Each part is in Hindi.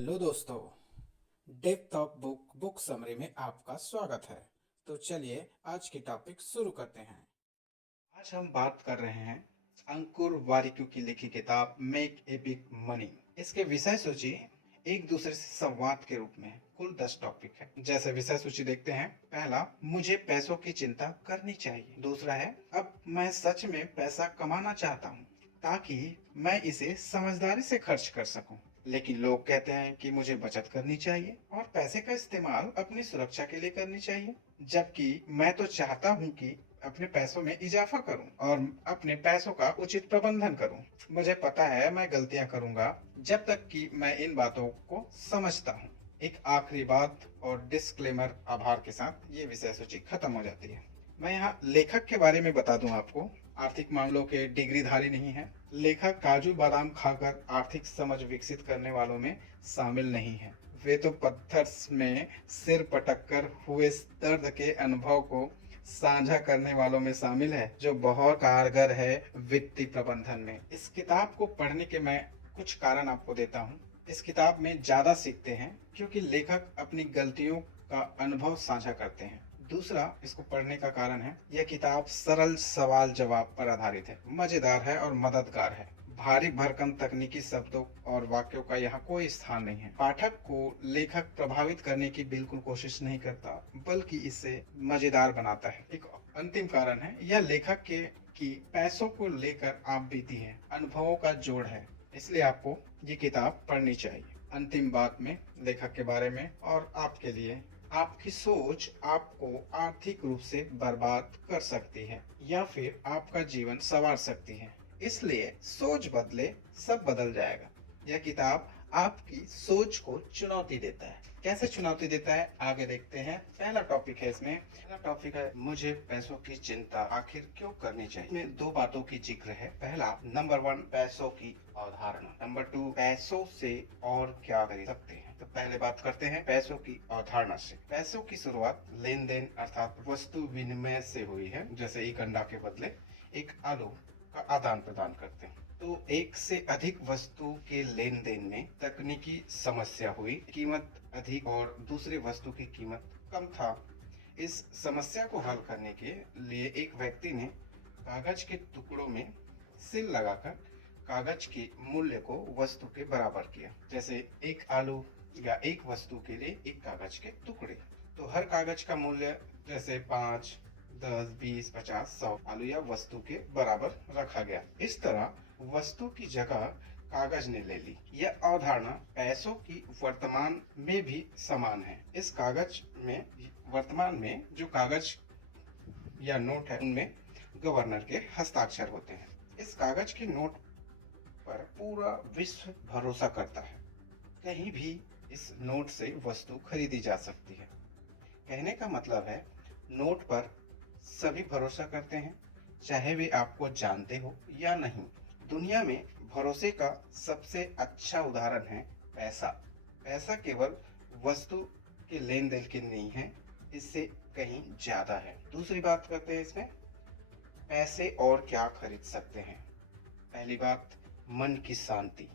हेलो दोस्तों, डेप्थ ऑफ बुक समरी में आपका स्वागत है। तो चलिए आज की टॉपिक शुरू करते हैं। आज हम बात कर रहे हैं अंकुर वारिकू की लिखी किताब मेक ए बिग मनी। इसके विषय सूची एक दूसरे से संवाद के रूप में कुल 10 टॉपिक है। जैसे विषय सूची देखते हैं। पहला, मुझे पैसों की चिंता करनी चाहिए। दूसरा है, अब मैं सच में पैसा कमाना चाहता हूँ ताकि मैं इसे समझदारी से खर्च कर सकूं। लेकिन लोग कहते हैं कि मुझे बचत करनी चाहिए और पैसे का इस्तेमाल अपनी सुरक्षा के लिए करनी चाहिए, जबकि मैं तो चाहता हूं कि अपने पैसों में इजाफा करूं और अपने पैसों का उचित प्रबंधन करूं। मुझे पता है मैं गलतियां करूंगा जब तक कि मैं इन बातों को समझता हूं। एक आखिरी बात और डिस्क्लेमर आभार के साथ ये विषय सूची खत्म हो जाती है। मैं यहाँ लेखक के बारे में बता दूं आपको, आर्थिक मामलों के डिग्रीधारी नहीं है। लेखक काजू बादाम खाकर आर्थिक समझ विकसित करने वालों में शामिल नहीं है। वे तो पत्थर में सिर पटक कर हुए दर्द के अनुभव को साझा करने वालों में शामिल है, जो बहुत कारगर है वित्तीय प्रबंधन में। इस किताब को पढ़ने के मैं कुछ कारण आपको देता हूँ। इस किताब में ज्यादा सीखते हैं क्योंकि लेखक अपनी गलतियों का अनुभव साझा करते हैं। दूसरा इसको पढ़ने का कारण है, यह किताब सरल सवाल जवाब पर आधारित है, मजेदार है और मददगार है। भारी भरकम तकनीकी शब्दों और वाक्यों का यहाँ कोई स्थान नहीं है। पाठक को लेखक प्रभावित करने की बिल्कुल कोशिश नहीं करता, बल्कि इसे मजेदार बनाता है। एक अंतिम कारण है, यह लेखक के कि पैसों को लेकर आप बीती है अनुभवों का जोड़ है, इसलिए आपको ये किताब पढ़नी चाहिए। अंतिम बात में लेखक के बारे में और आपके लिए, आपकी सोच आपको आर्थिक रूप से बर्बाद कर सकती है या फिर आपका जीवन संवार सकती है। इसलिए सोच बदले, सब बदल जाएगा। यह किताब आपकी सोच को चुनौती देता है। कैसे चुनौती देता है आगे देखते हैं। पहला टॉपिक है इसमें, पहला टॉपिक है मुझे पैसों की चिंता आखिर क्यों करनी चाहिए। इसमें दो बातों की जिक्र है। पहला, नंबर 1, पैसों की अवधारणा। नंबर 2, पैसों से और क्या खरीद सकते हैं। तो पहले बात करते हैं पैसों की अवधारणा से। पैसों की शुरुआत लेन देन अर्थात वस्तु विनिमय से हुई है। जैसे एक अंडा के बदले एक आलू का आदान प्रदान करते हैं। तो एक से अधिक वस्तु के लेन देन में तकनीकी समस्या हुई, कीमत अधिक और दूसरे वस्तु की कीमत कम था। इस समस्या को हल करने के लिए एक व्यक्ति ने कागज के टुकड़ों में सिल लगाकर कागज के मूल्य को वस्तु के बराबर किया। जैसे एक आलू या एक वस्तु के लिए एक कागज के टुकड़े। तो हर कागज का मूल्य जैसे 5, 10, 20, 50, 100 आलू या वस्तु के बराबर रखा गया। इस तरह वस्तु की जगह कागज ने ले ली। यह अवधारणा पैसों की वर्तमान में भी समान है। इस कागज में वर्तमान में जो कागज या नोट है उनमें गवर्नर के हस्ताक्षर होते हैं। इस कागज के नोट पर पूरा विश्व भरोसा करता है। कहीं भी इस नोट से वस्तु खरीदी जा सकती है। कहने का मतलब है, नोट पर सभी भरोसा करते हैं, चाहे वे आपको जानते हो या नहीं। दुनिया में भरोसे का सबसे अच्छा उदाहरण है पैसा। पैसा केवल वस्तु के लेन देन की नहीं है, इससे कहीं ज्यादा है। दूसरी बात करते हैं इसमें, पैसे और क्या खरीद सकते हैं। पहली बात, मन की शांति,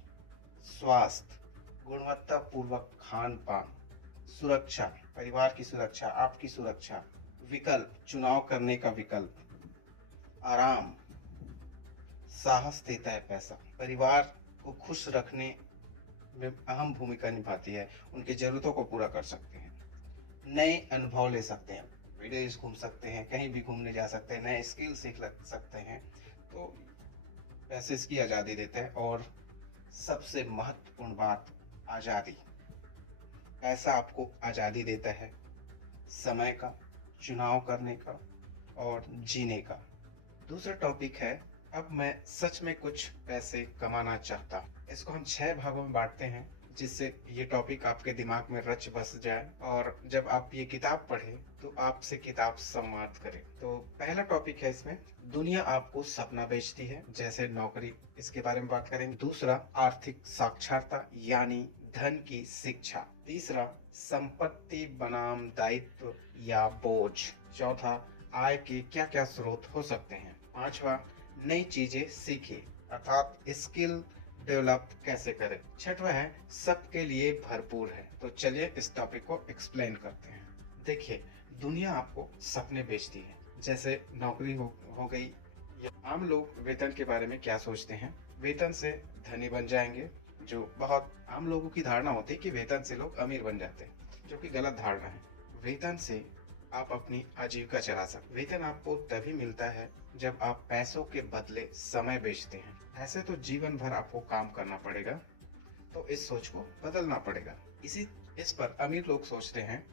स्वास्थ्य, गुणवत्तापूर्वक खान पान, सुरक्षा, परिवार की सुरक्षा, आपकी सुरक्षा, विकल्प, चुनाव करने का विकल्प, आराम, साहस देता है पैसा। परिवार को खुश रखने में अहम भूमिका निभाती है, उनकी जरूरतों को पूरा कर सकते हैं। नए अनुभव ले सकते हैं, विदेश घूम सकते हैं, कहीं भी घूमने जा सकते हैं, नए स्किल सीख सकते हैं। तो पैसे इसकी आज़ादी देते हैं। और सबसे महत्वपूर्ण बात, आज़ादी। पैसा आपको आज़ादी देता है समय का, चुनाव करने का और जीने का। दूसरा टॉपिक है, अब मैं सच में कुछ पैसे कमाना चाहता हूँ। इसको हम 6 भागों में बांटते हैं, जिससे ये टॉपिक आपके दिमाग में रच बस जाए और जब आप ये किताब पढ़ें तो आपसे किताब संवाद करे। तो पहला टॉपिक है इसमें, दुनिया आपको सपना बेचती है, जैसे नौकरी, इसके बारे में बात करेंगे। दूसरा, आर्थिक साक्षरता यानी धन की शिक्षा। तीसरा, संपत्ति बनाम दायित्व या बोझ। चौथा, आय के क्या क्या स्रोत हो सकते हैं। पांचवा, नई चीजें सीखें अर्थात स्किल डेवलप कैसे करें। छठवा है सबके लिए भरपूर है। तो चलिए इस टॉपिक को एक्सप्लेन करते हैं। देखिए, दुनिया आपको सपने बेचती है, जैसे नौकरी हो गई। या आम लोग वेतन के बारे में क्या सोचते हैं, वेतन से धनी बन जाएंगे। जो बहुत आम लोगों की धारणा होती है कि वेतन से लोग अमीर बन जाते हैं, जो कि गलत धारणा है। वेतन से आप अपनी आजीविका चला सकते। वेतन आपको तभी मिलता है जब आप पैसों के बदले समय बेचते हैं। ऐसे तो जीवन भर आपको काम करना पड़ेगा, तो इस सोच को बदलना पड़ेगा। इस पर अमीर लोग सोचते हैं,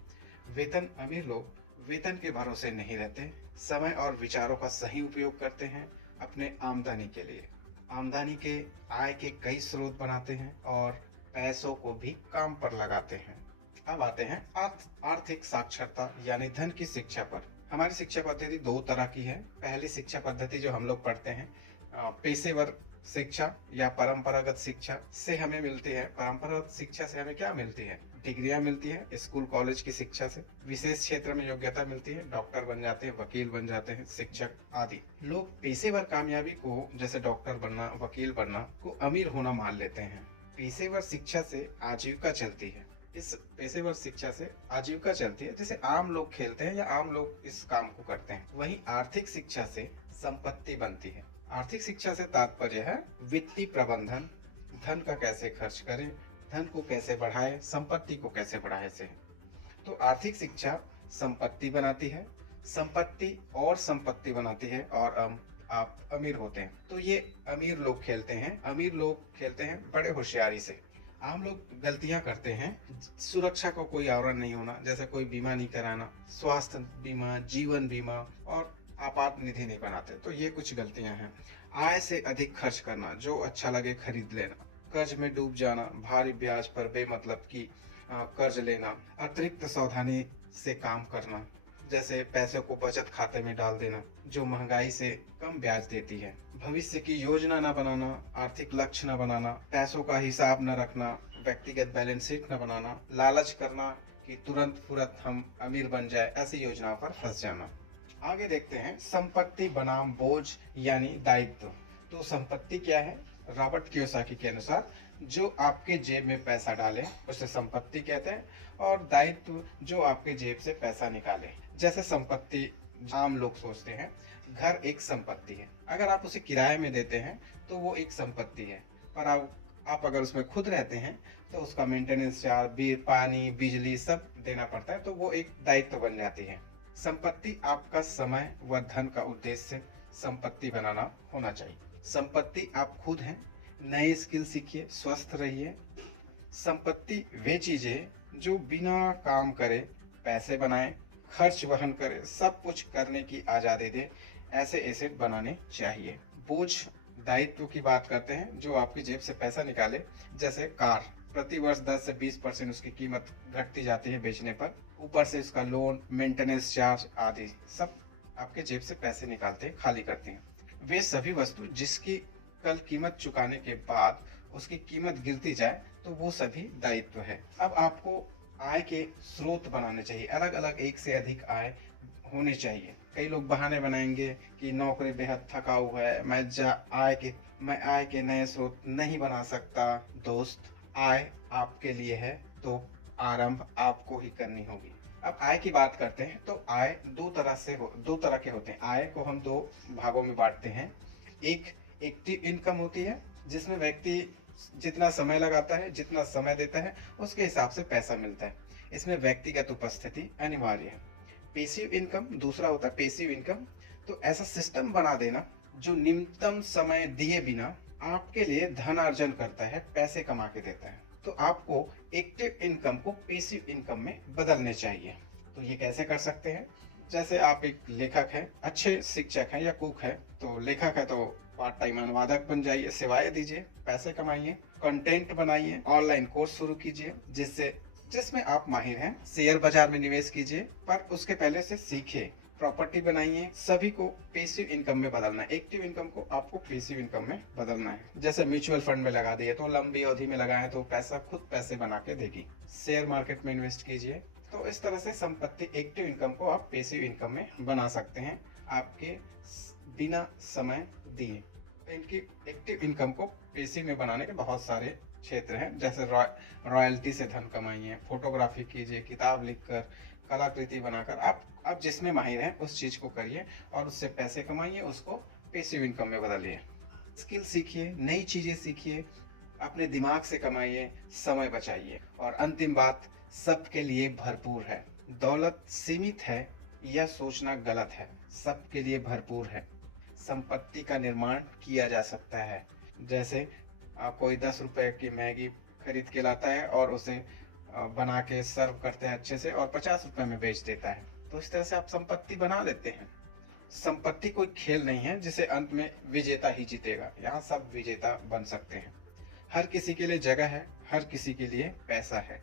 अमीर लोग वेतन के भरोसे नहीं रहते, समय और विचारों का सही उपयोग करते हैं अपने आमदनी के लिए। आमदनी के आय के कई स्रोत बनाते हैं और पैसों को भी काम पर लगाते हैं। अब आते हैं आर्थिक साक्षरता यानी धन की शिक्षा पर। हमारी शिक्षा पद्धति दो तरह की है। पहली शिक्षा पद्धति जो हम लोग पढ़ते हैं, पेशेवर शिक्षा या परंपरागत शिक्षा से हमें मिलती है। परंपरागत शिक्षा से हमें क्या मिलती है, डिग्रियां मिलती है। स्कूल कॉलेज की शिक्षा से विशेष क्षेत्र में योग्यता मिलती है, डॉक्टर बन जाते हैं, वकील बन जाते हैं, शिक्षक आदि। लोग पेशेवर कामयाबी को, जैसे डॉक्टर बनना, वकील बनना को अमीर होना मान लेते हैं। पेशेवर शिक्षा से आजीविका चलती है। इस पेशेवर शिक्षा से आजीविका चलती है, जैसे आम लोग खेलते हैं या आम लोग इस काम को करते हैं। वहीं आर्थिक शिक्षा से संपत्ति बनती है। आर्थिक शिक्षा से तात्पर्य है वित्तीय प्रबंधन, धन का कैसे खर्च करें, धन को कैसे बढ़ाएं, संपत्ति को कैसे बढ़ाएं से। तो आर्थिक शिक्षा संपत्ति बनाती है, संपत्ति और संपत्ति बनाती है, और आप अमीर होते हैं। तो ये अमीर लोग खेलते हैं। अमीर लोग खेलते हैं बड़े होशियारी से। आम लोग गलतियां करते हैं, सुरक्षा को कोई आवरण नहीं होना, जैसे कोई बीमा नहीं कराना, स्वास्थ्य बीमा, जीवन बीमा और आपात निधि नहीं बनाते। तो ये कुछ गलतियां हैं। आय से अधिक खर्च करना, जो अच्छा लगे खरीद लेना, कर्ज में डूब जाना, भारी ब्याज पर बेमतलब की कर्ज लेना, अतिरिक्त सावधानी से काम करना, जैसे पैसे को बचत खाते में डाल देना जो महंगाई से कम ब्याज देती है, भविष्य की योजना न बनाना, आर्थिक लक्ष्य न बनाना, पैसों का हिसाब न रखना, व्यक्तिगत बैलेंस शीट न बनाना, लालच करना कि तुरंत फुरत हम अमीर बन जाए, ऐसी योजनाओं पर फंस जाना। आगे देखते हैं संपत्ति बनाम बोझ यानी दायित्व। तो संपत्ति क्या है? रॉबर्ट कियोसाकी के अनुसार जो आपके जेब में पैसा डाले उसे संपत्ति कहते हैं, और दायित्व जो आपके जेब से पैसा निकाले। जैसे संपत्ति आम लोग सोचते हैं घर एक संपत्ति है, अगर आप उसे किराए में देते हैं तो वो एक संपत्ति है, पर आप अगर उसमें खुद रहते हैं तो उसका मेंटेनेंस चार्ज, बिल, पानी, बिजली सब देना पड़ता है, तो वो एक दायित्व बन जाती है। संपत्ति आपका समय व धन का उद्देश्य संपत्ति बनाना होना चाहिए। संपत्ति आप खुद हैं, नए स्किल सीखिए, स्वस्थ रहिए। संपत्ति वे चीजें जो बिना काम करे पैसे बनाए, खर्च वहन करे, सब कुछ करने की आजादी दे, ऐसे एसेट बनाने चाहिए। बोझ दायित्व की बात करते हैं जो आपकी जेब से पैसा निकाले, जैसे कार प्रति वर्ष 10 से 20% उसकी कीमत घटती जाती है बेचने पर, ऊपर से उसका लोन, मेंटेनेंस चार्ज आदि सब आपके जेब से पैसे निकालते हैं, खाली करते हैं। वे सभी वस्तु जिसकी कल कीमत चुकाने के बाद उसकी कीमत गिरती जाए तो वो सभी दायित्व है। अब आपको आय के स्रोत बनाने चाहिए, अलग अलग एक से अधिक आय होने चाहिए। कई लोग बहाने बनाएंगे कि नौकरी बेहद थकाऊ है, मैं आय के नए स्रोत नहीं बना सकता। दोस्त, आय आपके लिए है तो आरंभ आपको ही करनी होगी। अब आय की बात करते हैं तो आय दो तरह के होते हैं। आय को हम दो भागों में बांटते हैं। एक एक्टिव इनकम होती है जिसमें व्यक्ति जितना समय लगाता है, जितना समय देता है, उसके हिसाब से पैसा मिलता है। इसमें व्यक्तिगत उपस्थिति अनिवार्य है। पेसिव इनकम दूसरा होता है। पेसिव इनकम तो ऐसा सिस्टम बना देना जो न्यूनतम समय दिए बिना आपके लिए धन अर्जन करता है, पैसे कमा के देता है। तो आपको एक्टिव इनकम को पेसिव इनकम में बदलने चाहिए। तो ये कैसे कर सकते हैं? जैसे आप एक लेखक हैं, अच्छे शिक्षक हैं या कुक है, तो लेखक है तो पार्ट टाइम अनुवादक बन जाइए, सेवाएं दीजिए, पैसे कमाइए, कंटेंट बनाइए, ऑनलाइन कोर्स शुरू कीजिए जिसमें आप माहिर हैं। शेयर बाजार में निवेश कीजिए, पर उसके पहले से सीखिए। प्रॉपर्टी बनाइए। सभी को पेसिव इनकम में बदलना है। एक्टिव इनकम को आपको पेसिव इनकम में बदलना है। जैसे म्यूचुअल फंड में लगा दिए तो लंबी अवधि में लगाएं तो पैसा खुद पैसे बना के देगी। शेयर मार्केट में इन्वेस्ट कीजिए। तो इस तरह से संपत्ति एक्टिव इनकम को आप पेसिव इनकम में बना सकते हैं, आपके बिना समय दिए। इनकी एक्टिव इनकम को पेशे में बनाने के बहुत सारे क्षेत्र हैं, जैसे रॉयल्टी से धन कमाइए, फोटोग्राफी कीजिए, किताब लिखकर, कलाकृति बनाकर, आप जिसमें माहिर हैं उस चीज को करिए और उससे पैसे कमाइए, उसको पेसिव इनकम में बदलिए। स्किल सीखिए, नई चीजें सीखिए, अपने दिमाग से कमाइए, समय बचाइए। और अंतिम बात, सबके लिए भरपूर है। दौलत सीमित है यह सोचना गलत है, सबके लिए भरपूर है। संपत्ति का निर्माण किया जा सकता है। जैसे कोई 10 रुपए की मैगी खरीद के लाता है और उसे बना के सर्व करते हैं अच्छे से और 50 रुपए में बेच देता है, तो इस तरह से आप संपत्ति बना लेते हैं। संपत्ति कोई खेल नहीं है जिसे अंत में विजेता ही जीतेगा, यहाँ सब विजेता बन सकते हैं। हर किसी के लिए जगह है, हर किसी के लिए पैसा है,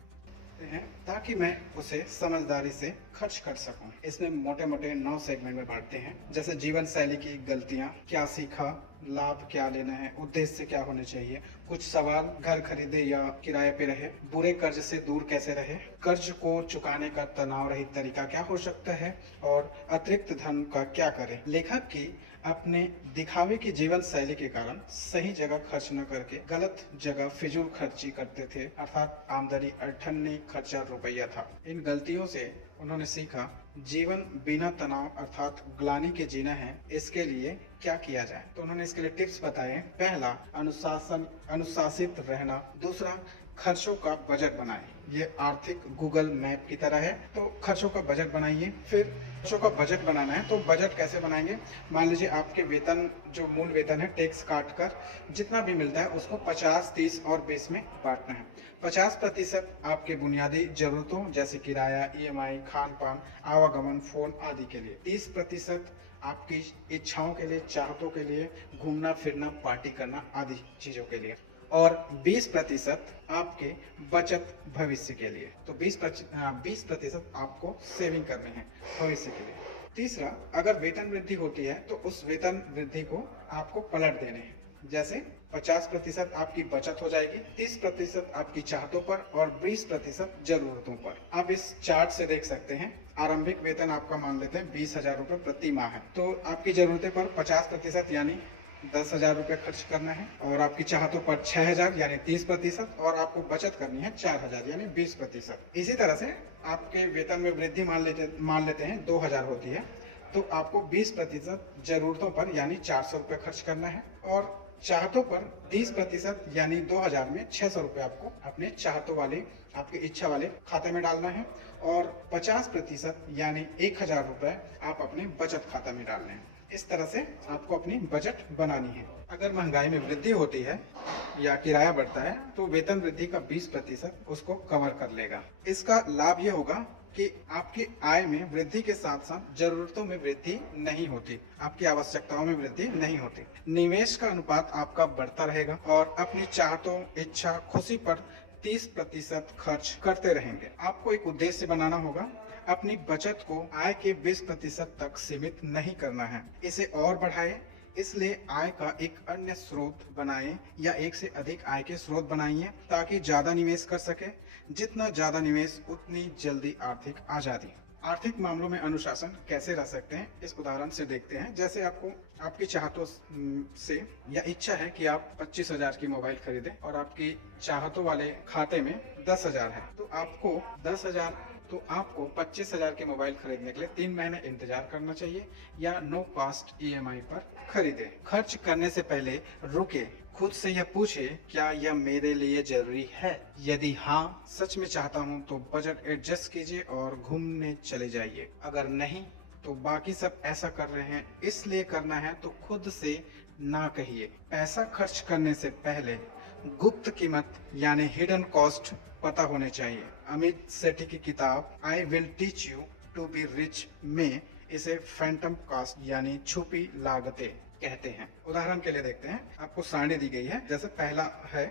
ताकि मैं उसे समझदारी से खर्च कर सकूं। इसमें मोटे मोटे 9 सेगमेंट में बांटते हैं, जैसे जीवन शैली की गलतियां, क्या सीखा, लाभ क्या लेना है, उद्देश्य क्या होने चाहिए, कुछ सवाल, घर खरीदे या किराए पे रहे, बुरे कर्ज से दूर कैसे रहे, कर्ज को चुकाने का तनाव रहित तरीका क्या हो सकता है, और अतिरिक्त धन का क्या करें। लेखक की अपने दिखावे की जीवन शैली के कारण सही जगह खर्च न करके गलत जगह फिजूल खर्ची करते थे, अर्थात आमदनी अठन्नी खर्चा रुपया था। इन गलतियों से उन्होंने सीखा जीवन बिना तनाव अर्थात ग्लानि के जीना है, इसके लिए क्या किया जाए। तो उन्होंने इसके लिए टिप्स बताए। पहला, अनुशासित रहना। दूसरा, खर्चों का बजट बनाएं। ये आर्थिक गूगल मैप की तरह है, तो खर्चों का बजट बनाइए। फिर खर्चों का बजट बनाना है तो बजट कैसे बनाएंगे। मान लीजिए आपके वेतन, जो मूल वेतन है, टैक्स काट कर जितना भी मिलता है उसको 50, 30 और 20 में बांटना है। 50% आपके बुनियादी जरूरतों जैसे किराया, EMI, खान पान, आवागमन, फोन आदि के लिए। 30% आपकी इच्छाओं के लिए, चाहतों के लिए, घूमना फिरना, पार्टी करना आदि चीजों के लिए। और 20% आपके बचत भविष्य के लिए। तो 20% आपको सेविंग करने हैं भविष्य के लिए। तीसरा, अगर वेतन वृद्धि होती है तो उस वेतन वृद्धि को आपको पलट देने हैं। जैसे 50% आपकी बचत हो जाएगी, 30% आपकी चाहतों पर और 20% जरूरतों पर। आप इस चार्ट से देख सकते हैं। आरंभिक वेतन आपका मान लेते हैं 20,000 रुपये प्रति माह है, तो आपकी जरूरतें पर 50% यानी 10,000 रुपये खर्च करना है, और आपकी चाहतों पर 6,000 यानी 30%, और आपको बचत करनी है 4,000 यानी 20%। इसी तरह से आपके वेतन में वृद्धि मान लेते हैं 2,000 होती है, तो आपको 20% जरूरतों पर यानी 400 रुपये खर्च करना है, और चाहतों पर 30% यानी 2,000 में 600 रुपये आपको अपने चाहतों वाले, आपके इच्छा वाले खाते में डालना है, और 50% यानी 1,000 रुपये आप अपने बचत खाता में डालने हैं। इस तरह से आपको अपनी बजट बनानी है। अगर महंगाई में वृद्धि होती है या किराया बढ़ता है तो वेतन वृद्धि का 20% उसको कवर कर लेगा। इसका लाभ ये होगा कि आपकी आय में वृद्धि के साथ साथ जरूरतों में वृद्धि नहीं होती, आपकी आवश्यकताओं में वृद्धि नहीं होती। निवेश का अनुपात आपका बढ़ता रहेगा और अपनी चाहतों, इच्छा, खुशी पर 30% खर्च करते रहेंगे। आपको एक उद्देश्य बनाना होगा, अपनी बचत को आय के 20% तक सीमित नहीं करना है, इसे और बढ़ाएं। इसलिए आय का एक अन्य स्रोत बनाएं या एक से अधिक आय के स्रोत बनाइए ताकि ज्यादा निवेश कर सके। जितना ज्यादा निवेश उतनी जल्दी आर्थिक आजादी। आर्थिक मामलों में अनुशासन कैसे रह सकते हैं, इस उदाहरण से देखते हैं। जैसे आपको आपकी चाहतों से या इच्छा है कि आप 25,000 की मोबाइल खरीदें और आपकी चाहतों वाले खाते में 10,000 है, तो आपको 25,000 के मोबाइल खरीदने के लिए 3 महीने इंतजार करना चाहिए या नो कॉस्ट EMI पर खरीदे। खर्च करने से पहले रुके, खुद से यह पूछे क्या यह मेरे लिए जरूरी है। यदि हाँ, सच में चाहता हूँ तो बजट एडजस्ट कीजिए और घूमने चले जाइए। अगर नहीं तो बाकी सब ऐसा कर रहे हैं इसलिए करना है तो खुद से ना कहिए। पैसा खर्च करने से पहले गुप्त कीमत यानी हिडन कॉस्ट पता होने चाहिए। अमित सेठी की किताब I will teach you to be rich में इसे फैंटम कॉस्ट यानी छुपी लागतें कहते हैं। उदाहरण के लिए देखते हैं, आपको सारणी दी गई है। जैसे पहला है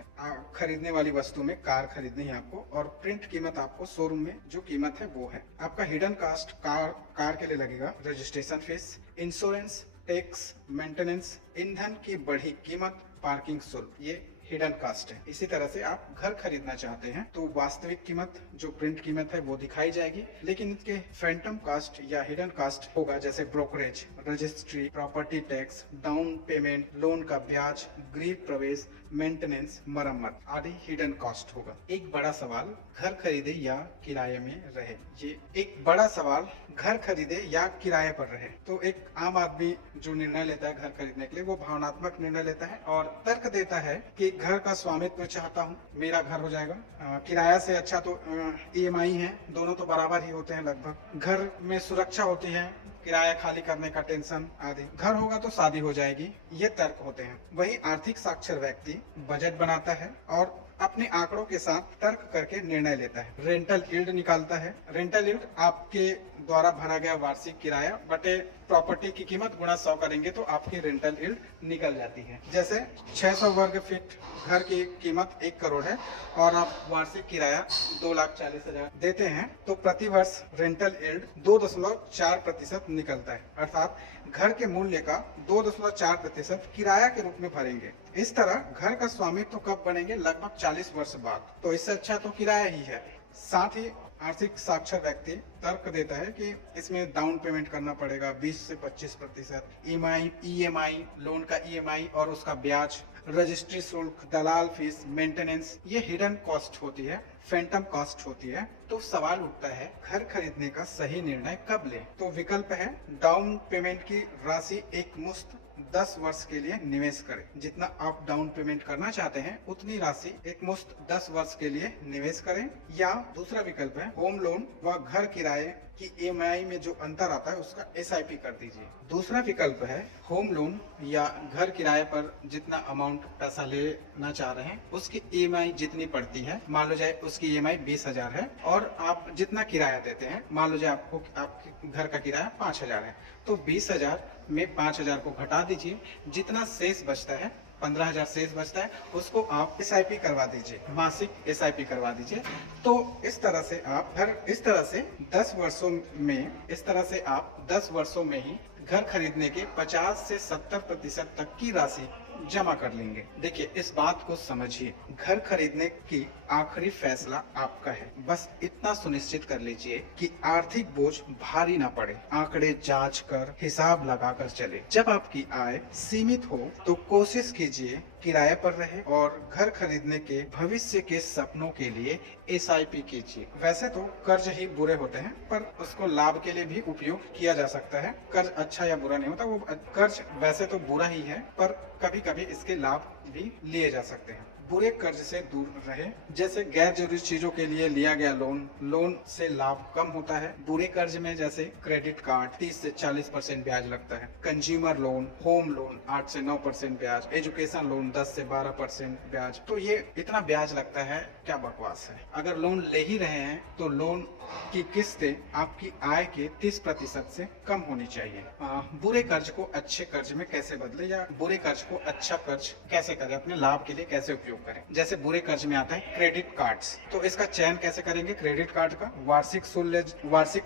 खरीदने वाली वस्तु में कार खरीदनी है आपको, और प्रिंट कीमत आपको शोरूम में जो कीमत है वो है। आपका हिडन कॉस्ट कार के लिए लगेगा registration fees, insurance, tax, maintenance, ईंधन की बढ़ी कीमत, पार्किंग शुल्क। ये हिडन कॉस्ट है। इसी तरह से आप घर खरीदना चाहते हैं तो वास्तविक कीमत जो प्रिंट कीमत है वो दिखाई जाएगी, लेकिन इसके फैंटम कॉस्ट या हिडन कॉस्ट होगा, जैसे brokerage, registry, property tax, down payment, loan का ब्याज, गृह प्रवेश, मेंटेनेंस, मरम्मत आदि हिडन कॉस्ट होगा। एक बड़ा सवाल घर खरीदे या किराए में रहे, ये एक बड़ा सवाल घर खरीदे या किराए पर रहे। तो एक आम आदमी जो निर्णय लेता है घर खरीदने के लिए, वो भावनात्मक निर्णय लेता है और तर्क देता है कि घर का स्वामित्व चाहता हूँ, मेरा घर हो जाएगा। किराया से अच्छा तो ईएमआई है, दोनों तो बराबर ही होते हैं लगभग। घर में सुरक्षा होती है, किराया खाली करने का टेंशन आदि। घर होगा तो शादी हो जाएगी, ये तर्क होते हैं। वही आर्थिक साक्षर व्यक्ति बजट बनाता है और अपने आंकड़ों के साथ तर्क करके निर्णय लेता है। रेंटल यील्ड निकालता है। रेंटल यील्ड आपके द्वारा भरा गया वार्षिक किराया बटे प्रॉपर्टी की कीमत गुणा 100 करेंगे तो आपकी रेंटल यील्ड निकल जाती है। जैसे 600 वर्ग फीट घर की कीमत 1 करोड़ है और आप वार्षिक किराया 2,40,000 देते हैं तो प्रति वर्ष रेंटल यील्ड 2.4% निकलता है, अर्थात घर के मूल्य का 2.4% किराया के रूप में भरेंगे। इस तरह घर का स्वामित्व कब बनेंगे? लगभग 40 वर्ष बाद। तो इससे अच्छा तो किराया ही है। साथ ही आर्थिक साक्षर व्यक्ति तर्क देता है कि इसमें डाउन पेमेंट करना पड़ेगा 20 से 25%, ईएमआई, लोन का ईएमआई और उसका ब्याज, रजिस्ट्री शुल्क, दलाल फीस, मेंटेनेंस, ये हिडन कॉस्ट होती है, फैंटम कॉस्ट होती है। तो सवाल उठता है घर खरीदने का सही निर्णय कब लें? तो विकल्प है डाउन पेमेंट की राशि एक मुश्त 10 वर्ष के लिए निवेश करें। जितना आप डाउन पेमेंट करना चाहते हैं उतनी राशि एक मुश्त 10 वर्ष के लिए निवेश करें। या दूसरा विकल्प है होम लोन व घर किराए की ईएमआई में जो अंतर आता है उसका एसआईपी कर दीजिए। दूसरा विकल्प है होम लोन या घर किराए पर जितना अमाउंट पैसा लेना चाह रहे हैं उसकी ईएमआई जितनी पड़ती है, मान लो जाए उसकी ईएमआई 20,000 है और आप जितना किराया देते हैं, मान लो जाए आपके घर का किराया 5,000 है, तो 20,000 में 5,000 को घटा दीजिए, जितना शेष बचता है 15,000 शेष बचता है, उसको आप एसआईपी करवा दीजिए, मासिक एसआईपी करवा दीजिए। तो इस तरह से आप 10 वर्षों में ही घर खरीदने के 50 से 70% तक की राशि जमा कर लेंगे। देखिए इस बात को समझिए, घर खरीदने की आखिरी फैसला आपका है। बस इतना सुनिश्चित कर लीजिए कि आर्थिक बोझ भारी ना पड़े। आंकड़े जांच कर हिसाब लगाकर चले। जब आपकी आय सीमित हो तो कोशिश कीजिए किराए पर रहे और घर खरीदने के भविष्य के सपनों के लिए एसआईपी कीजिए। वैसे तो कर्ज ही बुरे होते हैं पर उसको लाभ के लिए भी उपयोग किया जा सकता है। कर्ज अच्छा या बुरा नहीं होता, वो कर्ज वैसे तो बुरा ही है पर कभी कभी इसके लाभ भी लिए जा सकते हैं। बुरे कर्ज से दूर रहे, जैसे गैर जरूरी चीजों के लिए लिया गया लोन से लाभ कम होता है। बुरे कर्ज में जैसे क्रेडिट कार्ड 30 से 40% ब्याज लगता है, कंज्यूमर लोन, होम लोन 8 से 9% ब्याज, एजुकेशन लोन 10 से 12% ब्याज। तो ये इतना ब्याज लगता है, क्या बकवास है। अगर लोन ले ही रहे हैं तो लोन की किस्तें आपकी आय के 30% से कम होनी चाहिए। बुरे कर्ज को अच्छे कर्ज में कैसे बदले या बुरे कर्ज को अच्छा कर्ज कैसे करें, अपने लाभ के लिए कैसे उपयोग करें। जैसे बुरे कर्ज में आता है क्रेडिट कार्ड्स, तो इसका चयन कैसे करेंगे? क्रेडिट कार्ड का वार्षिक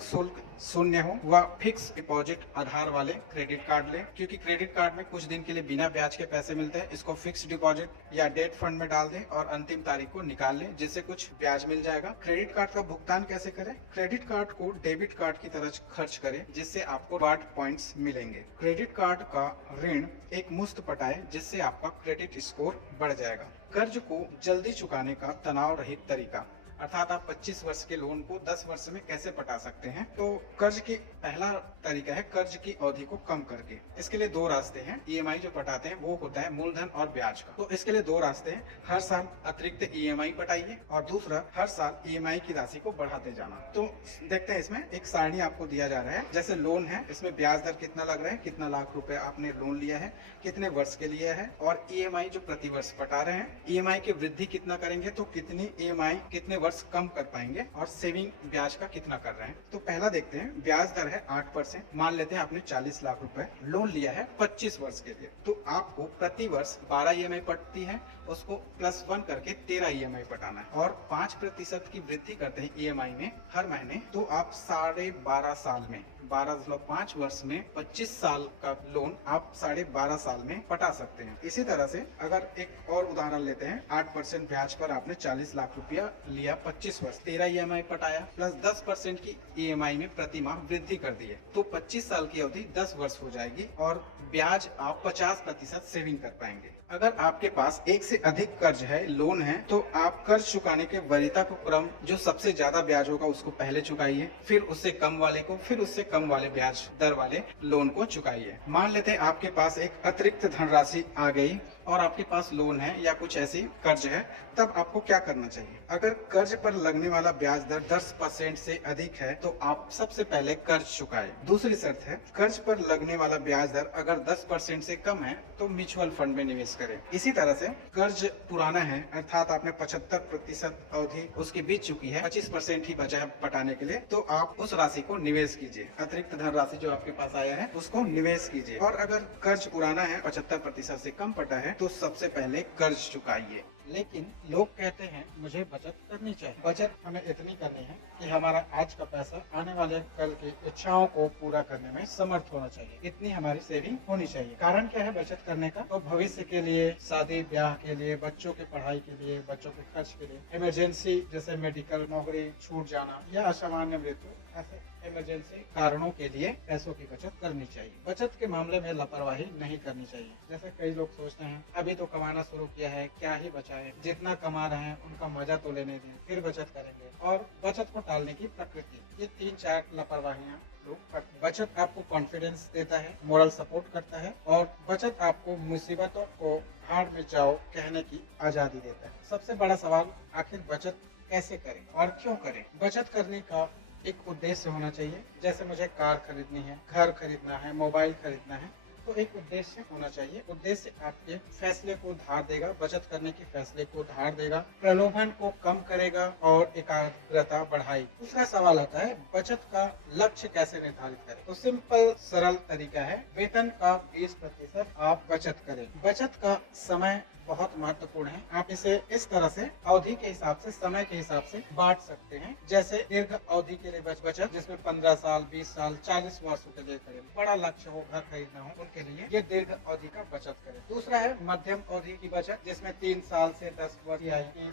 शुल्क शून्य हो व फिक्स डिपॉजिट आधार वाले क्रेडिट कार्ड लें, क्योंकि क्रेडिट कार्ड में कुछ दिन के लिए बिना ब्याज के पैसे मिलते हैं। इसको फिक्स डिपॉजिट या डेट फंड में डाल दें और अंतिम तारीख को निकाल लें, जिससे कुछ ब्याज मिल जाएगा। क्रेडिट कार्ड का भुगतान कैसे करें? क्रेडिट कार्ड को डेबिट कार्ड की तरह खर्च करें, जिससे आपको रिवार्ड पॉइंट्स मिलेंगे। क्रेडिट कार्ड का ऋण एक मुश्त पटाए, जिससे आपका क्रेडिट स्कोर बढ़ जाएगा। कर्ज को जल्दी चुकाने का तनाव रहित तरीका, अर्थात आप 25 वर्ष के लोन को 10 वर्ष में कैसे पटा सकते हैं। तो कर्ज की पहला तरीका है कर्ज की अवधि को कम करके। इसके लिए 2 रास्ते हैं। ईएमआई जो पटाते हैं वो होता है मूलधन और ब्याज का। तो इसके लिए 2 रास्ते हैं, हर साल अतिरिक्त ईएमआई पटाइए और दूसरा हर साल ईएमआई की राशि को बढ़ाते जाना। तो देखते हैं, इसमें एक सारणी आपको दिया जा रहा है। जैसे लोन है, इसमें ब्याज दर कितना लग रहा है, कितना लाख रुपए आपने लोन लिया है, कितने वर्ष के लिए है, और ईएमआई जो प्रति वर्ष पटा रहे हैं, ईएमआई की वृद्धि कितना करेंगे तो कितनी ईएमआई कितने वर्ष कम कर पाएंगे और सेविंग ब्याज का कितना कर रहे हैं। तो पहला देखते हैं, ब्याज दर है 8%। मान लेते हैं आपने 40 लाख रुपए लोन लिया है 25 वर्ष के लिए, तो आपको प्रति वर्ष 12 ईएमआई पड़ती है, उसको +1 करके 13 ईएमआई पटाना है और 5% की वृद्धि करते हैं ईएमआई में हर महीने। तो आप 12.5 साल में 12.5 वर्ष में 25 साल का लोन आप 12.5 साल में पटा सकते हैं। इसी तरह से अगर एक और उदाहरण लेते हैं, 8% ब्याज पर आपने 40 लाख रुपया लिया 25 वर्ष, 13 ईएमआई पटाया प्लस 10% की ईएमआई में प्रति माह वृद्धि कर दी है, तो 25 साल की अवधि 10 वर्ष हो जाएगी और ब्याज आप 50% सेविंग कर पाएंगे। अगर आपके पास एक से अधिक कर्ज है, लोन है, तो आप कर्ज चुकाने के वरीयता को क्रम जो सबसे ज्यादा ब्याज होगा उसको पहले चुकाइए, फिर उससे कम वाले को, फिर उससे कम वाले ब्याज दर वाले लोन को चुकाइए। मान लेते हैं आपके पास एक अतिरिक्त धनराशि आ गई और आपके पास लोन है या कुछ ऐसी कर्ज है, तब आपको क्या करना चाहिए। अगर कर्ज पर लगने वाला ब्याज दर 10% से अधिक है तो आप सबसे पहले कर्ज चुकाएं। दूसरी शर्त है, कर्ज पर लगने वाला ब्याज दर अगर 10% से कम है तो म्यूचुअल फंड में निवेश करें। इसी तरह से कर्ज पुराना है, अर्थात आपने 75% अवधि उसकी बीत चुकी है, 25% ही बचा है पटाने के लिए, तो आप उस राशि को निवेश कीजिए। अतिरिक्त धनराशि जो आपके पास आया है उसको निवेश कीजिए। और अगर कर्ज पुराना है, 75% से कम पटा है, तो सबसे पहले कर्ज चुकाइए। लेकिन लोग कहते हैं मुझे बचत करनी चाहिए। बचत हमें इतनी करनी है कि हमारा आज का पैसा आने वाले कल की इच्छाओं को पूरा करने में समर्थ होना चाहिए, इतनी हमारी सेविंग होनी चाहिए। कारण क्या है बचत करने का? तो भविष्य के लिए, शादी ब्याह के लिए, बच्चों की पढ़ाई के लिए, बच्चों के खर्च के लिए, इमरजेंसी जैसे मेडिकल, नौकरी छूट जाना या असामान्य मृत्यु, ऐसे इमरजेंसी कारणों के लिए पैसों की बचत करनी चाहिए। बचत के मामले में लापरवाही नहीं करनी चाहिए। जैसे कई लोग सोचते हैं अभी तो कमाना शुरू किया है, क्या ही बचा है, जितना कमा रहे हैं उनका मजा तो लेने दें, फिर बचत करेंगे, और बचत को टालने की प्रकृति, ये 3-4 लापरवाहियां लोग करते हैं। बचत आपको कॉन्फिडेंस देता है, मोरल सपोर्ट करता है, और बचत आपको मुसीबतों को भाड़ में जाओ कहने की आजादी देता है। सबसे बड़ा सवाल, आखिर बचत कैसे करें और क्यों करें? बचत करने का एक उद्देश्य होना चाहिए। जैसे मुझे कार खरीदनी है, घर खरीदना है, मोबाइल खरीदना है, तो एक उद्देश्य होना चाहिए। उद्देश्य आपके फैसले को धार देगा, बचत करने के फैसले को धार देगा, प्रलोभन को कम करेगा और एकाग्रता बढ़ाएगी। दूसरा सवाल आता है बचत का लक्ष्य कैसे निर्धारित करें? तो सिंपल सरल तरीका है, वेतन का 20% आप बचत करें। बचत का समय बहुत महत्वपूर्ण है। आप इसे इस तरह से अवधि के हिसाब से, समय के हिसाब से बांट सकते हैं। जैसे दीर्घ अवधि के लिए बचत, जिसमें 15 साल, 20 साल, 40 वर्षों के लिए करें। बड़ा लक्ष्य हो, घर खरीदना हो, उनके लिए ये दीर्घ अवधि का बचत करें। दूसरा है मध्यम अवधि की बचत, जिसमें 3 साल से 10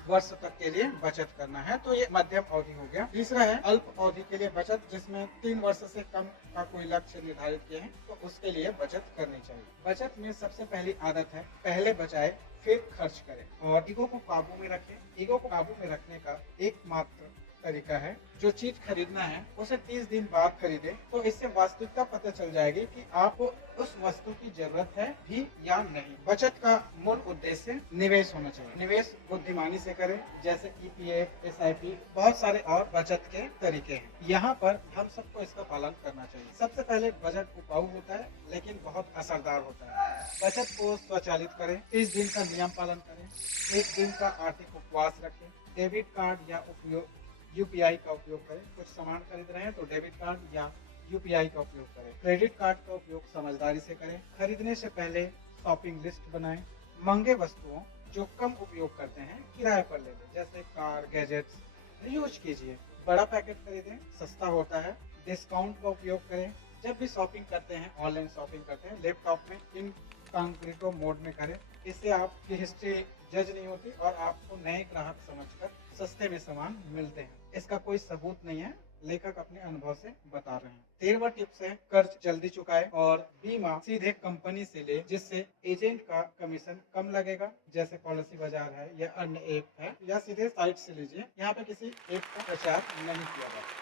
वर्ष तक के लिए बचत करना है, तो ये मध्यम अवधि हो गया। तीसरा है अल्प अवधि के लिए बचत, जिसमें 3 वर्ष से कम का कोई लक्ष्य निर्धारित किए हैं, तो उसके लिए बचत करनी चाहिए। बचत में सबसे पहली आदत है पहले बचाए फिर खर्च करें और ईगो को काबू में रखें। ईगो को काबू में रखने का एकमात्र तरीका है, जो चीज खरीदना है उसे 30 दिन बाद खरीदे, तो इससे वास्तविकता पता चल जाएगी कि आपको उस वस्तु की जरूरत है भी या नहीं। बचत का मूल उद्देश्य निवेश होना चाहिए। निवेश बुद्धिमानी से करें, जैसे ईपीएफ, एसआईपी, बहुत सारे और बचत के तरीके हैं। यहाँ पर हम सबको इसका पालन करना चाहिए। सबसे पहले बजट उपवाऊ होता है लेकिन बहुत असरदार होता है। बचत को स्वचालित करें, 30 दिन का नियम पालन करें, 1 दिन का आर्थिक उपवास रखें, डेबिट कार्ड या यूपीआई का उपयोग करें। कुछ सामान खरीद रहे हैं तो डेबिट कार्ड या यूपीआई का उपयोग करें। क्रेडिट कार्ड का उपयोग समझदारी से करें। खरीदने से पहले शॉपिंग लिस्ट बनाएं। महंगे वस्तुओं जो कम उपयोग करते हैं किराए पर ले लें, जैसे कार, गैजेट्स यूज कीजिए। बड़ा पैकेट खरीदें, सस्ता होता है। डिस्काउंट का उपयोग करें। जब भी शॉपिंग करते हैं, ऑनलाइन शॉपिंग करते हैं, लैपटॉप में इनकॉग्निटो मोड में करें। इससे आपकी हिस्ट्री जज नहीं होती और आपको नए ग्राहक समझकर सस्ते में सामान मिलते हैं। इसका कोई सबूत नहीं है, लेखक अपने अनुभव से बता रहे हैं। 13वां टिप्स है कर्ज जल्दी चुकाए और बीमा सीधे कंपनी से ले, जिससे एजेंट का कमीशन कम लगेगा। जैसे पॉलिसी बाजार है या अन्य ऐप है, या सीधे साइट से लीजिए। यहाँ पे किसी ऐप का प्रचार नहीं किया जाता।